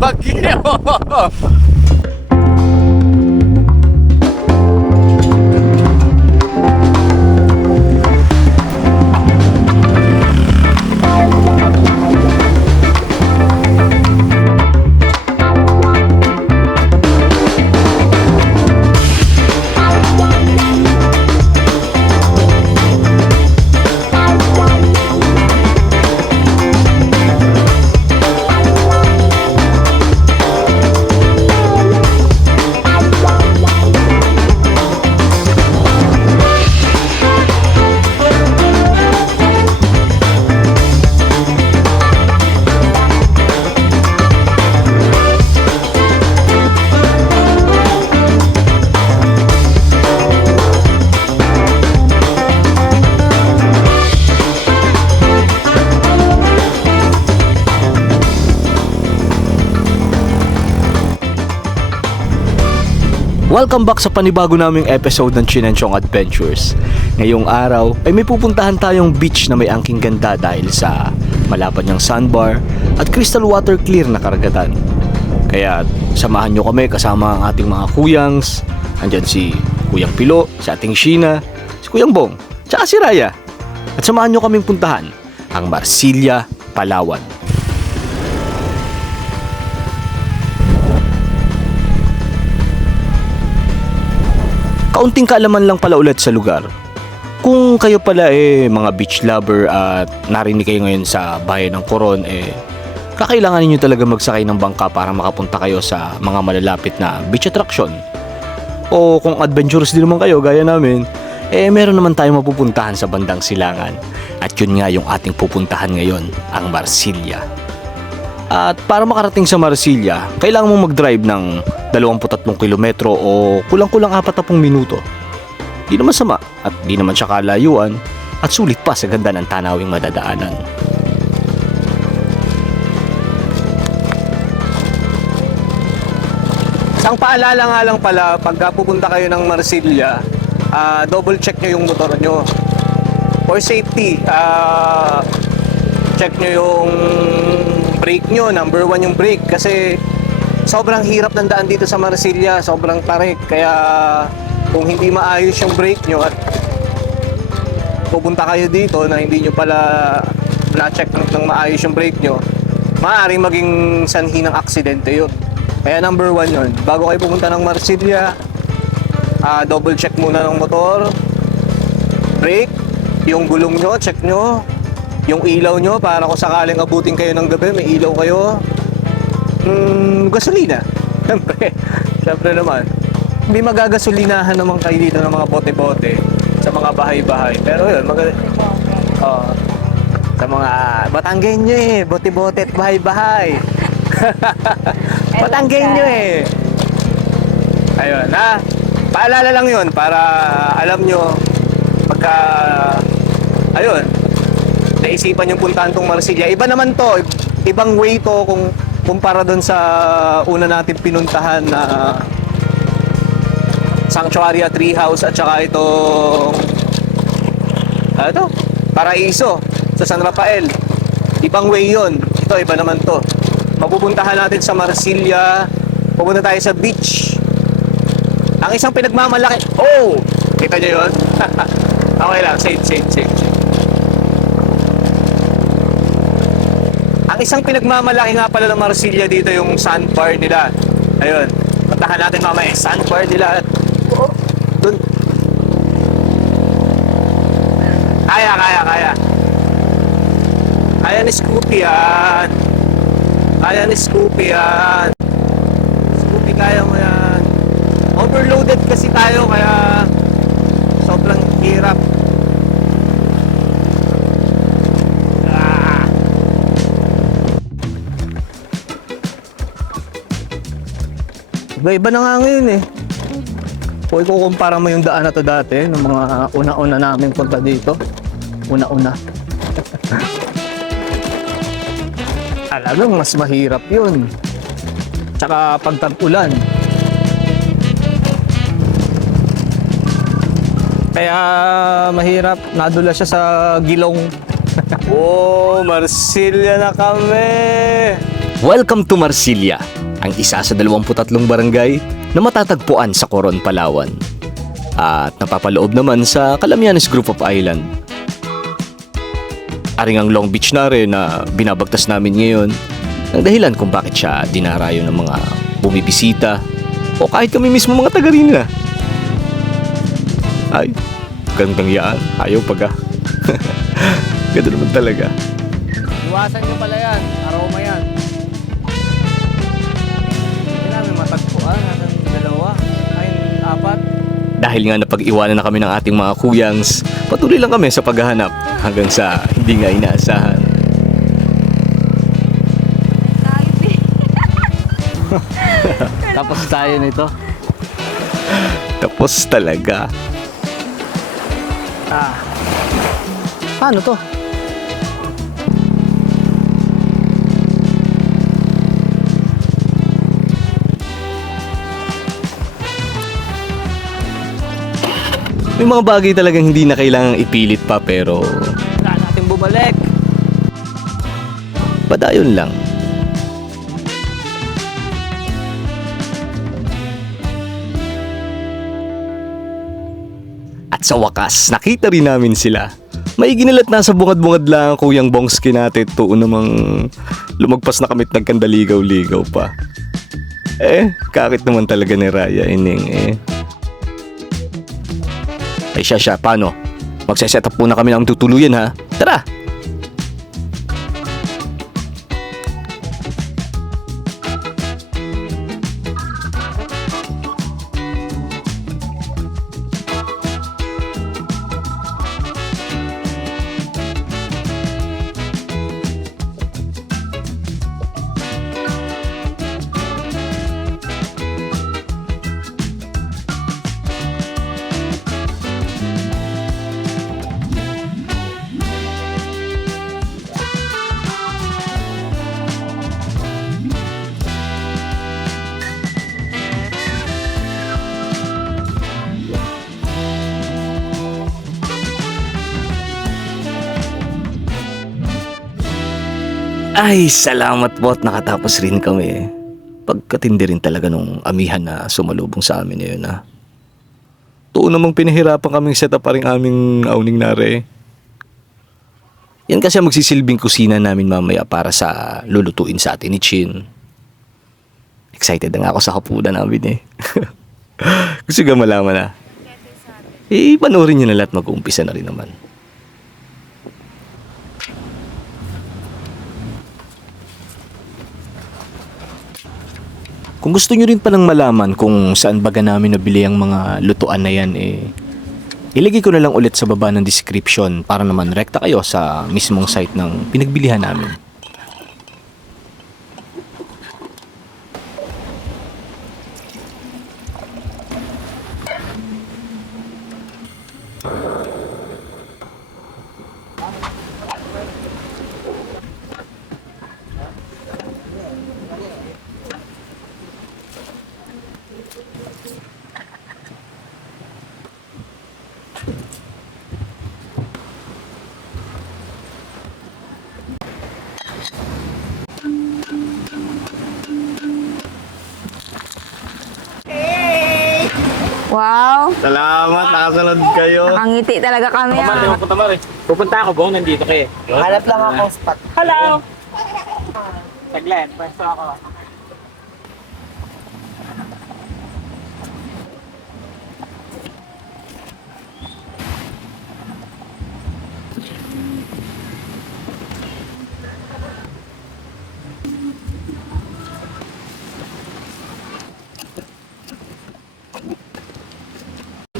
Bagyo! Welcome back sa panibago naming episode ng Chinenchong Adventures. Ngayong araw ay may pupuntahan tayong beach na may angking ganda dahil sa malapad niyang sandbar at crystal water clear na karagatan. Kaya samahan nyo kami kasama ang ating mga kuyangs. Andyan si Kuyang Pilo, si ating Sheena, si Kuyang Bong, tsaka si Raya. At samahan nyo kaming puntahan ang Marsilya, Palawan. Kaunting kaalaman lang pala ulit sa lugar. Kung kayo pala mga beach lover at narinig kayo ngayon sa bayan ng Coron, kakailangan niyo talaga magsakay ng bangka para makapunta kayo sa mga malalapit na beach attraction. O kung adventurous din naman kayo gaya namin, meron naman tayong mapupuntahan sa bandang silangan. At yun nga yung ating pupuntahan ngayon, ang Marsilya. At para makarating sa Marsilya, kailangan mong mag-drive ng 23 kilometro o kulang-kulang 40 minuto. Di naman sama at di naman siya kalayuan at sulit pa sa ganda ng tanawing madadaanan. Isang paalala nga lang pala, pagka pupunta kayo ng Marsilya, double check nyo yung motor nyo. For safety, check nyo yung brake nyo, number 1 yung brake kasi sobrang hirap ng daan dito sa Marsilya, sobrang tarik. Kaya kung hindi maayos yung brake nyo at pupunta kayo dito na hindi nyo pala na-check ng maayos yung brake nyo, maaaring maging sanhi ng aksidente yun. Kaya number 1 yun. Bago kayo pupunta ng Marsilya, double check muna ng motor, brake, yung gulong nyo, check nyo, yung ilaw nyo para kung sakaling abutin kayo ng gabi, may ilaw kayo. Gasolina. Siyempre naman. May magagasolinahan naman kayo dito ng mga bote-bote sa mga bahay-bahay. Pero yun, sa mga Batanggenyo bote-bote at bahay-bahay. Batanggenyo Ayun, paalala lang yun para alam nyo pagka, ayun, naisipan yung puntahan tong Marsilya. Iba naman to, ibang way to kung kumpara doon sa una natin pinuntahan na Sanctuary at Treehouse at saka itong Paraiso sa San Rafael. Ibang way yun. Ito, iba naman to. Mapupuntahan natin sa Marsilya. Pupunta tayo sa beach. Ang isang pinagmamalaki. Oh! Kita nyo yun? Okay lang. Safe. Ang isang pinagmamalaki nga pala ng Marsilya dito yung sandbar nila. Ayun. Puntahan natin mamaya sandbar nila. Dun. Kaya. Kaya ni Scoopy yan. Scoopy, kaya mo yan. Overloaded kasi tayo kaya sobrang hirap. Iba-iba na nga ngayon Kung ikukumpara mo yung daan na to dati, ng mga una-una namin punta dito. Una-una. Talagang mas mahirap yun. Tsaka pag tag-ulan. Kaya mahirap, nadula siya sa gilong. Oh, Marsilya na kami! Welcome to Marsilia, ang isa sa 23 barangay na matatagpuan sa Coron, Palawan. At napapaloob naman sa Calamianes Group of Island. Aring ang Long Beach na rin na binabagtas namin ngayon ang dahilan kung bakit siya dinarayo ng mga bumibisita o kahit kami mismo mga taga rin na. Ay, gandang yan. Ayaw paga. Ganda naman talaga. Iwasan nyo pala yan. Aroma yan. Hindi namin matagpuan. Hanggang 2, ay 4. Dahil nga napag-iwanan na kami ng ating mga kuyangs, patuloy lang kami sa paghahanap hanggang sa hindi nga inaasahan. Tapos tayo nito. Tapos talaga. Paano to? May mga bagay talagang hindi na kailangang ipilit pa pero Wala natin bumalik. padayon lang. At sa wakas, nakita rin namin sila. May ginilat na sa bungad-bungad lang ang Kuyang Bongski natin. Tuon namang lumagpas na kami't nagkandaligaw-ligaw pa. Kakit naman talaga ni Raya, ining Ay siya, paano? Magse-set up muna kami ng tutuluyan ha. Tara! Ay, salamat po at nakatapos rin kami. Pagkatindi rin talaga nung amihan na sumalubong sa amin ngayon ha. Tuon namang pinahirapan kaming set up pa rin aming auning nare. Yan kasi ang magsisilbing kusina namin mamaya para sa lulutuin sa atin ni Chin. Excited na nga ako sa hapunan namin Gusto ka malaman na? Panoorin nyo na lahat, mag-uumpisa na rin naman. Kung gusto nyo rin palang malaman kung saan baga namin nabili ang mga lutuan na yan, ilagay ko na lang ulit sa baba ng description para naman rekta kayo sa mismong site ng pinagbilihan namin. Wow, Salamat, nakasunod kayo. nakangiti talaga kami. Pupunta mo rin. Pupunta ako, buong nandito kayo. Hanap lang ako spot. Hello! Saglit, pwesto ako.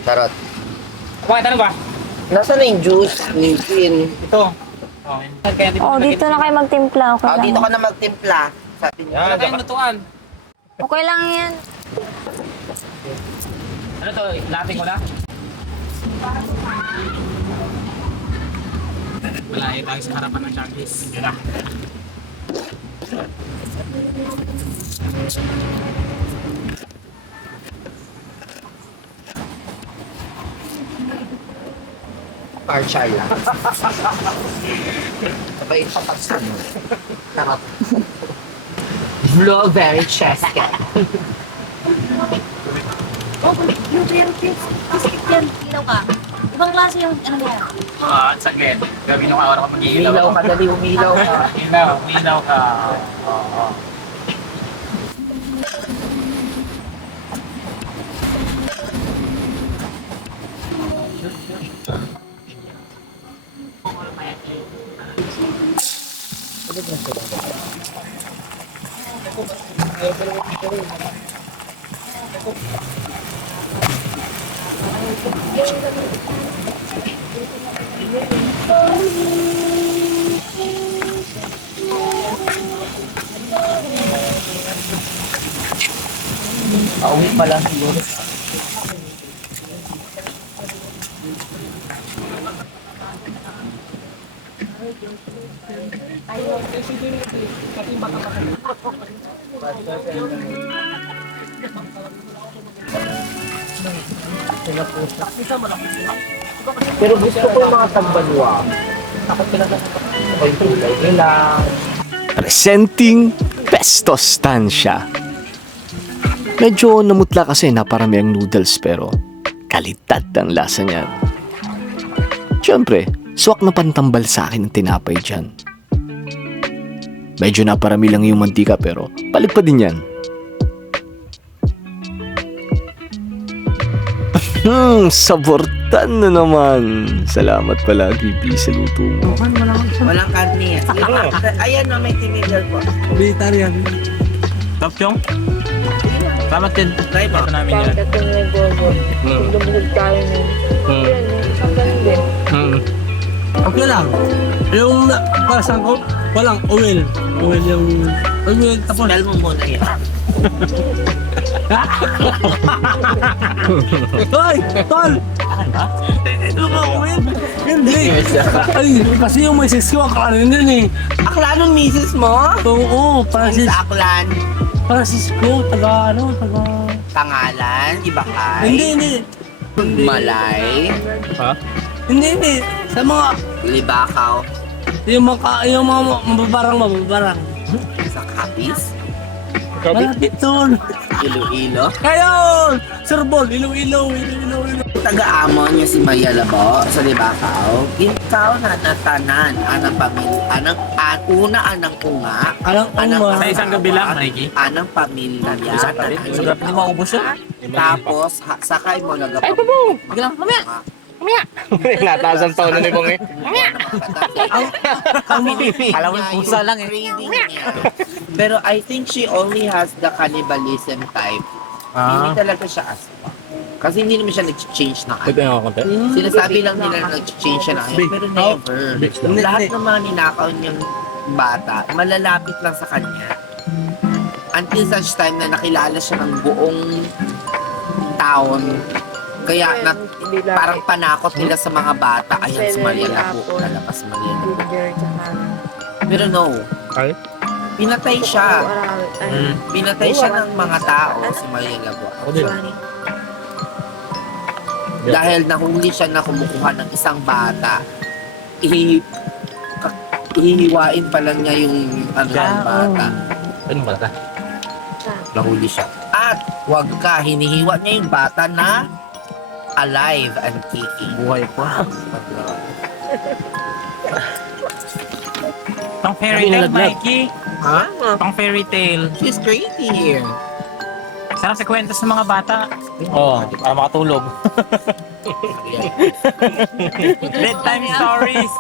Charot. Kumain, ano ba? Nasaan na yung juice? Nilpin. Ito. Kaya Oh, dito na kayo magtimpla. Okay lang. Dito ka na magtimpla. Sabi niya. Wala kayong lutuan. Okay lang yan. Ano to? Lating mo na? Malayo tayo sa harapan ng Changgis. Partial lang. Sabay ipapagsan mo. Charot. Blueberry cheesecake. Ilaw ka. Ibang klase yung ano yan. Saglit. Gawin nung araw ka mag-iilaw. Umilaw ka, dali umilaw ka. Umilaw ka. Oo. Pauwi pa lang siguro. Pero gusto ko yung mga tagbanwa. Takot talaga sa yung tulay nila. Presenting Pesto Stancia. Medyo namutla kasi naparami ang noodles pero kalidad ang lasa niyan. Siyempre, swak na pantambal sa akin ang tinapay dyan. Medyo naparami lang yung mantika pero balik pa din yan. Sabortan na naman. Salamat palagi, B, sa luto mo. Walang karne yan. Ayan na, may tinigal po. Vegetarian. Tapyong? Salamat din. Try mo. Ito namin yan. Okay lang. Yung pasang ko, walang oil. Oil yung... Oil tapos... Smell mo muna yan. Hoy! Tol! Ito ba oil? Hindi. Ay, kasi yung misis ko, akala din eh. Akla nung misis mo? Oo, Francis. Sa aklan. Francisco, taga ano, taga... Pangalan? Ibakay? Hindi. Malay? Hindi. Sa mga... Libakaw? Yung mga mababarang. Sa Capiz? Malapit doon. Iloilo? Ngayon! Sir Bol, Iloilo. Taga-amo niya si Maria Labo sa Libakaw. Ikaw na natanan. Anang pamilya. Anang unga. Alang Sa isang gabi lang, Mikey. Anang pamilya niya. Sobrang hindi maubos yun. Tapos, sakay mo nagapag... Ay, Biglang, mamaya. Nataas ang taon na ni Bong eh. Alam mo, pusa lang eh. Pero I think she only has the cannibalism type. Hindi talaga siya aswa. Kasi hindi naman siya nag-change na ano. yung konti. Sinasabi lang nila na nag-change siya na ano. Pero never. Lahat ng mga ninakaw niyang bata, malalapit lang sa kanya. Until such time na nakilala siya ng buong taon. Kaya parang panakot nila sa mga bata. Ayan, si Maria Labo. Lalabas si Maria Labo. Pero no. Ay? Pinatay siya. Pinatay siya ng mga tao, si Maria Labo. Dahil nahuli siya na kumukuha ng isang bata. Ihihiwain pa lang niya yung bata. Ano ba ito? Nahuli siya. At wag ka, hinihiwa niya yung bata na alive and kicking. Buhay pa. Pang fairy tale, Mikey. Ha? Pang fairy tale. She's crazy here. Sarap sa kwento sa mga bata. Oo, para makatulog. Bedtime stories.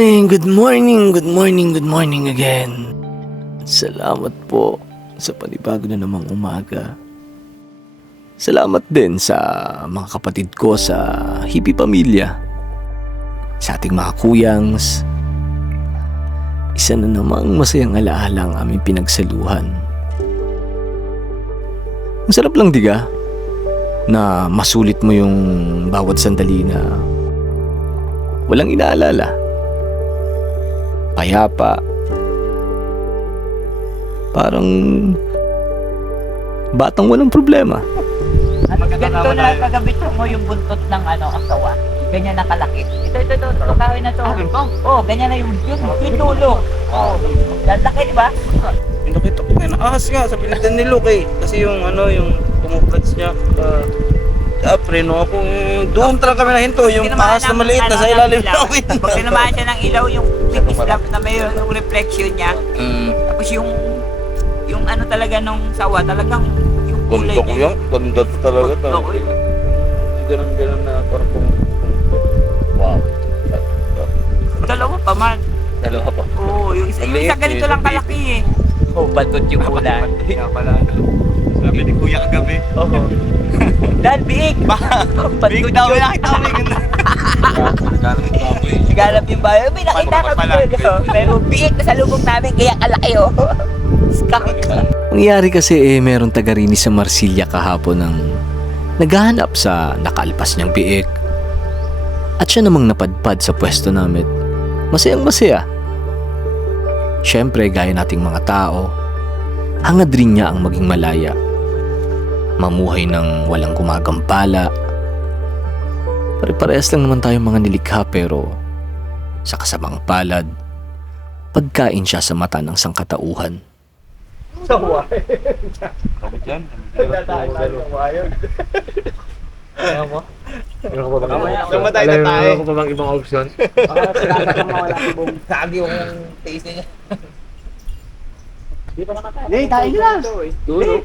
Ay, good morning again. Salamat po sa panibago na namang umaga. Salamat din sa mga kapatid ko sa hippie pamilya. Sa ating mga kuyangs. Isa na namang masayang alaala ang aming pinagsaluhan. Ang sarap lang diga na masulit mo yung bawat sandali na walang inaalala. Payapa. Parang batang walang problema. Ganito na kagabit mo yung buntot ng asawa. Ganyan nakalaki. Ito, kahoy na to. Oh, ganyan na yung dulo. Oh, lalaki, di ba? Nakita ko kayo na ahas nga sa pilitan ni Luke eh. Kasi yung yung tumuplats niya. Preno ako. Doon talaga kami nahinto. Yung ahas na maliit na sa ilalim namin. Pag tinamaan siya ng ilaw, yung pipis lamp na may yung reflection niya. Tapos yung talaga nung sawa, talagang yung kulay niya. Ganda talaga. Ganun na parang wow. Dalawa pa man. Dalawa pa. Oo, yung isa ganito lang kalaki eh. Oh, batot yung kulay. Sabi ni Kuya kagabi. Oo. Dahil biig. Big daw, nakita ko ganda. Sigalap yung bayo. May nakita kami dito. Pero biig na sa lubong namin, kaya kalaki oh. Skunk. Nangyari kasi meron taga-rini sa Marsilya kahapon ng naghahanap sa nakalpas niyang biik. At siya namang napadpad sa pwesto namin. Masayang masaya. Siyempre, gaya nating mga tao, hangad rin niya ang maging malaya. Mamuhay ng walang gumagampala. Pare-parehas lang naman tayong mga nilikha pero sa kasamang palad, pagkain siya sa mata ng sangkatauhan. Namatay na tayo. Ano ko bang ibang option? Kagi yung taste niya. Hey, tayo na. Dulo.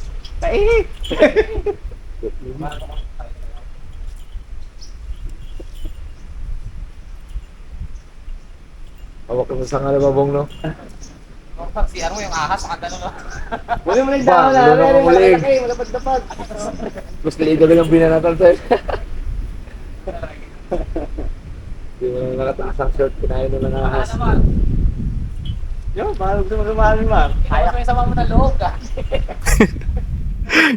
Awak ka sa ngalababong, no? Si ano yung ahas, saka gano'n no? Muli mo nagdaw na. Malapad-lapad. Gusto lido lang ang binanatan sa'yo. Hindi mo na nakataas ang short, kinain mo ng ahas. Yo, parang gusto mo lumahan, Mar. Ayaw ko yung sama mo na loob ka.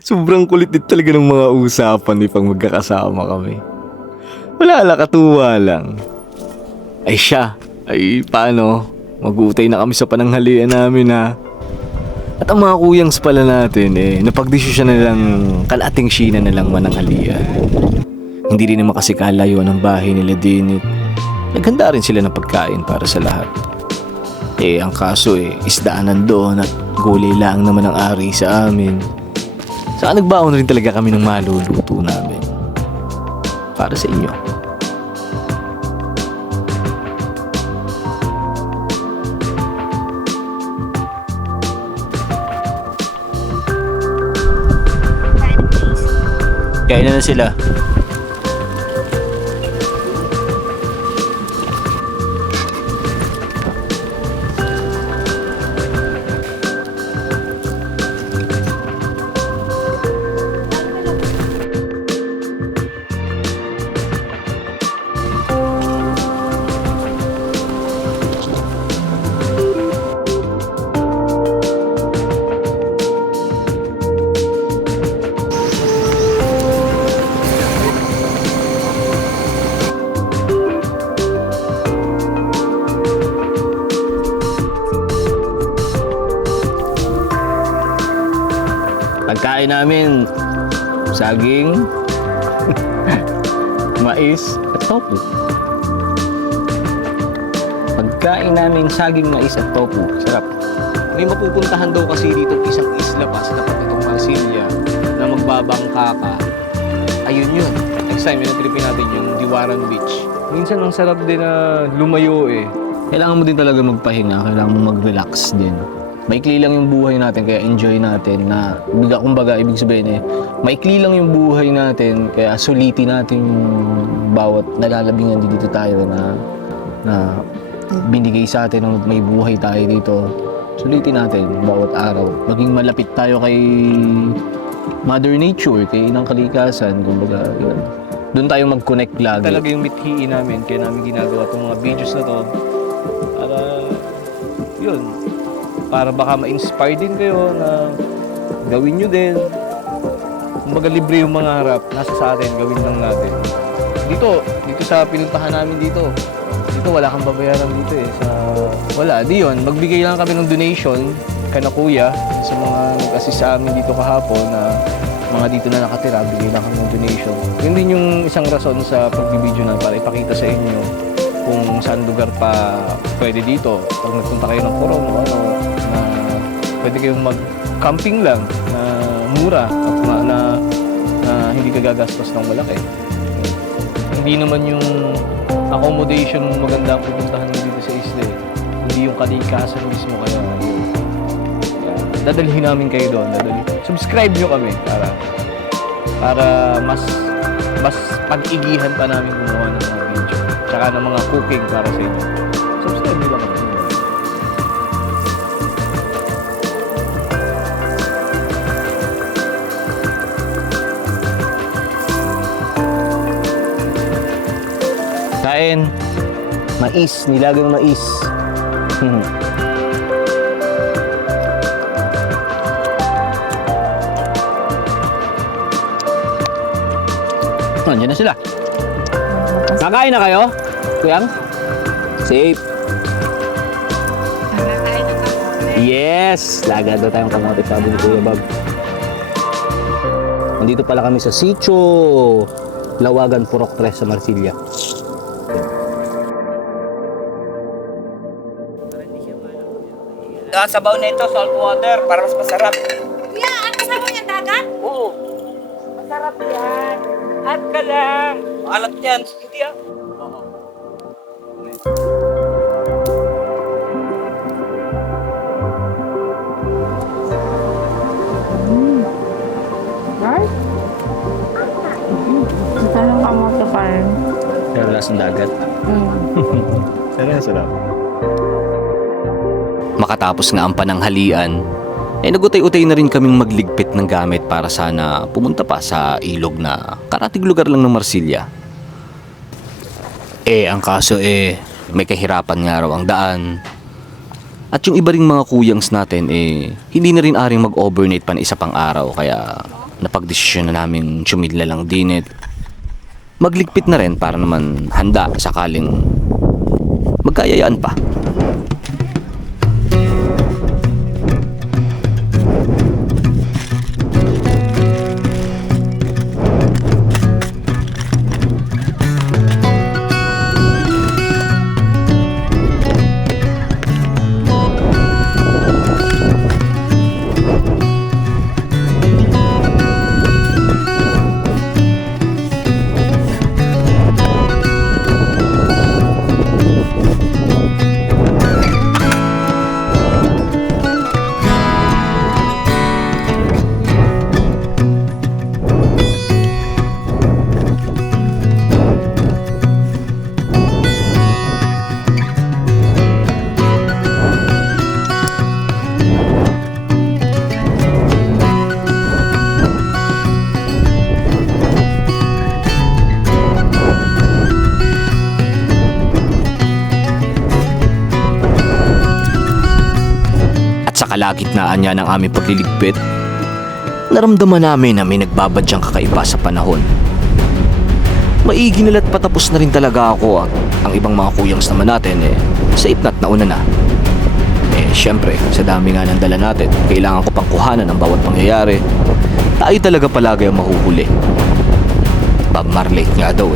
Sobrang kulit din talaga ng mga usapan pag magkakasama kami. Wala, katuwa lang. Ay siya, ay paano? Mag-uutay na kami sa pananghalian namin ha. At ang mga kuyangs pala natin napagdesisyon na lang kalating Sheena na lang mananghalian. Hindi rin naman kasi kalayuan ng bahay nila Dinit. Naghanda rin sila ng pagkain para sa lahat. Ang kaso isdaanan doon at gulay lang naman ang ari sa amin. Saka nagbaon rin talaga kami ng maluluto namin. Para sa inyo. Kailan na sila? Pagkain namin, saging, mais at tofu. Pagkain namin saging, mais at tofu. Sarap. May mapupuntahan daw kasi dito isang isla pa sa tapat nitong Marsilya na magbabangka ka. Ayun yun. Next time, yung tripin natin yung Diwaran Beach. Minsan ang sarap din na lumayo Kailangan mo din talaga magpahinga. Kailangan mo mag-relax din. Maikli lang yung buhay natin, kaya enjoy natin na kumbaga, ibig sabihin maikli lang yung buhay natin, kaya sulitin natin yung bawat nalalabingan dito tayo na binigay sa atin nung may buhay tayo dito, sulitin natin bawat araw. Maging malapit tayo kay Mother Nature, kay Inang Kalikasan, kumbaga, yun. Doon tayo mag-connect lagi. Talaga yung mithiin namin, kaya namin ginagawa itong mga videos na to. Para, yun, para baka ma-inspire din kayo na gawin nyo din. Kumbaga libre yung mga harap, nasa sa atin, gawin lang natin. Dito sa pinuntahan namin dito wala kang babayaran dito eh. Wala, di yun, magbigay lang kami ng donation kana kuya sa mga nag-assist sa amin dito kahapon na mga dito na nakatira, bigay lang kami ng donation. Yun din yung isang rason sa pagbibideo na para ipakita sa inyo kung saan lugar pa pwede dito. Pag nagpunta kayo ng Coron o ano, na pwede kayong mag-camping lang na mura at na hindi ka gagastos ng malaki. Hindi naman yung accommodation maganda ang pupuntahan mo dito sa isla eh. Hindi yung kalikasan mismo, kaya dadalhin namin kayo doon. Subscribe nyo kami para mas pag-igihan pa namin gumawa ng mga video. Tsaka ng mga cooking para sa inyo. Subscribe nyo lang kami. Kain. Mais, nilagang mais. Nandiyan na sila. Nakain na kayo? Kuyang? Safe. Yes! Laga daw tayong kamote, sabi ni Kuya Bob. Nandito pala kami sa Sitio Lawagan, Purok 3 sa Marsilia. Sabaw na ito, salt water, para mas masarap. Kuya, ano sabi niya, dagat? Oo. Masarap yan. At ka lang. Maalat yan. Hindi ah. Oo. Ito lang kamote pa rin. Pero lasang dagat. Pero sarap. Makatapos nga ang pananghalian, nagutay-utay na rin kaming magligpit ng gamit para sana pumunta pa sa ilog na karatig lugar lang ng Marsilia. Ang kaso may kahirapan nga raw ang daan. At yung iba ring mga kuyangs natin hindi na rin aring mag-overnight pa na isa pang araw, kaya napagdesisyon na namin tsumidla lang din magligpit na rin para naman handa sakaling magkayayaan pa. Kalagitnaan niya ng aming pagliligpit, naramdaman namin na may nagbabadyang kakaiba sa panahon. Maigi nila't patapos na rin talaga ako at ang ibang mga kuyangs naman natin safe na't nauna na. Syempre, sa dami nga ng dala natin, kailangan ko pang kuhanan ng bawat pangyayari. Tayo talaga palagi ang mahuhuli. Bob Marley nga daw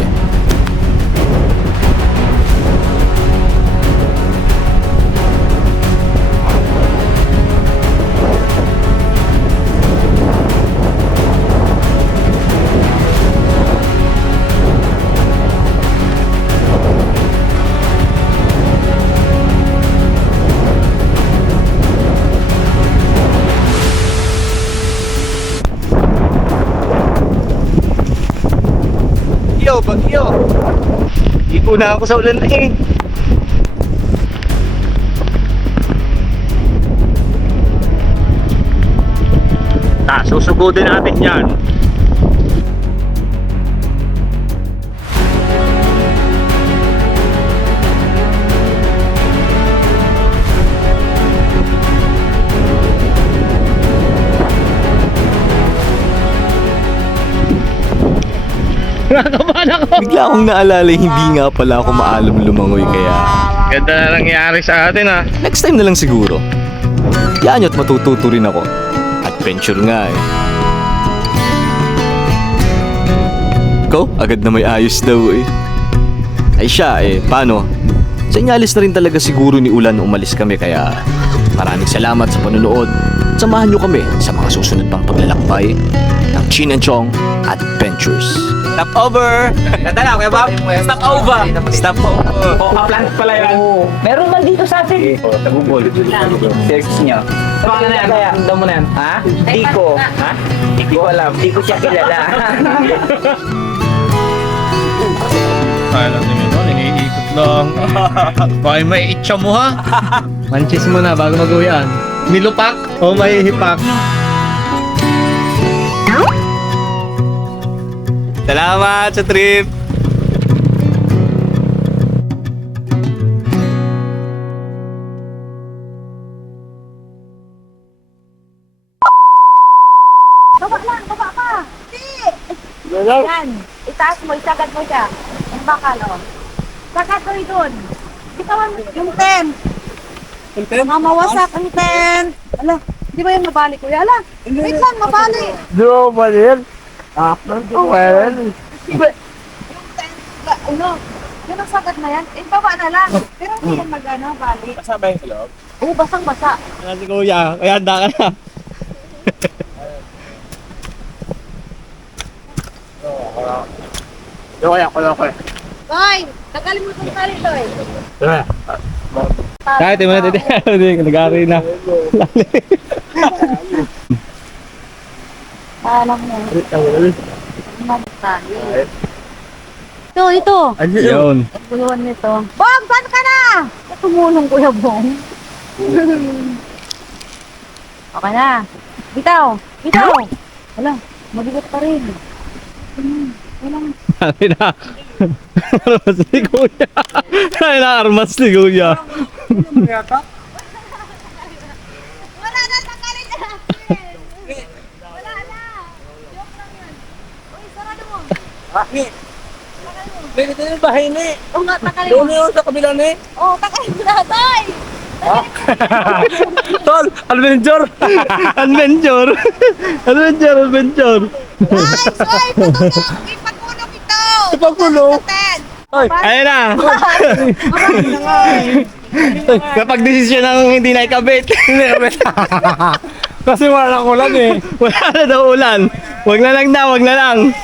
Bagyo! Ipo na ako sa ulan Susugudin natin yan. Bigla akong naalala, hindi nga pala ako maalam lumangoy kaya Ganda na nangyari sa atin ah. next time na lang siguro. Yan at matututo rin ako. Adventure nga eh. Ikaw, agad na may ayos daw eh. Ay siya eh, paano? Senyalis na rin talaga siguro ni Ulan na umalis kami kaya maraming salamat sa panonood. Samahan nyo kami sa mga susunod pang paglalakbay ng Chin and Chong Adventures. Stop over! Ganda na, Kuya Bob. Stop over! Stop over! Plant pala yan. Meron man dito sa atin. Search nyo. Paano na yan? Kaya, daw mo na yan. Ha? Diko. Ha? Di ko alam. Di ko siya kilala. Kaya lang din yun, iniikot lang. Bakit may itcha mo ha? Manchis mo na bago mag-uwian. Nilupak o may hipak? Salamat sa trip! Baba lang, baba ka. Yan. Itaas mo, isagad mo siya. Ang bakal, oh. Sagad mo rin dun. Bitawan mo yung tent. Yung tent? Mamawasak ang tent. Ala, di ba yung mabali, kuya? Ala, wait lang, mabali. Di ba yan? Ah, well. Yung tent, ano, yun ang sagad na yan. Eh, baba na lang. Pero hindi yan mag-ano, bali. Kasama yung sa loob? Oo, basang-basa. Ano si Kuya? Kaya handa ka na. Kaya ko. Hoy, nakalimutan ka rin to eh. Kahit mo na dito. Nag-ari na. Alam mo, tayo. Ito. Ayun. Ang guluhan nito. Bong, saan ka na? Tumulong kuya Bong. Okay na. Bitaw. Wala, mabigat pa rin. Walang Sabi na. Armas ni Kuya. Ay na, armas ni Kuya. wala na, takalin na. Wala na. Joke lang yun. Uy, sarado mo. Dito yung bahay na eh. Oo nga, takalin Doon mo. yun sa kabila na eh. Oo, takalin mo na, tay. Tol, adventure! Adventure! Adventure! Guys, oy, patulong. Ipagulong ito. Ipagulong? Sa tent. Ay, ayun na! Kapag desisyon ng hindi na ikabit. Kasi wala nang ulan eh. Wala na daw ulan. Wag na lang. Wag na lang.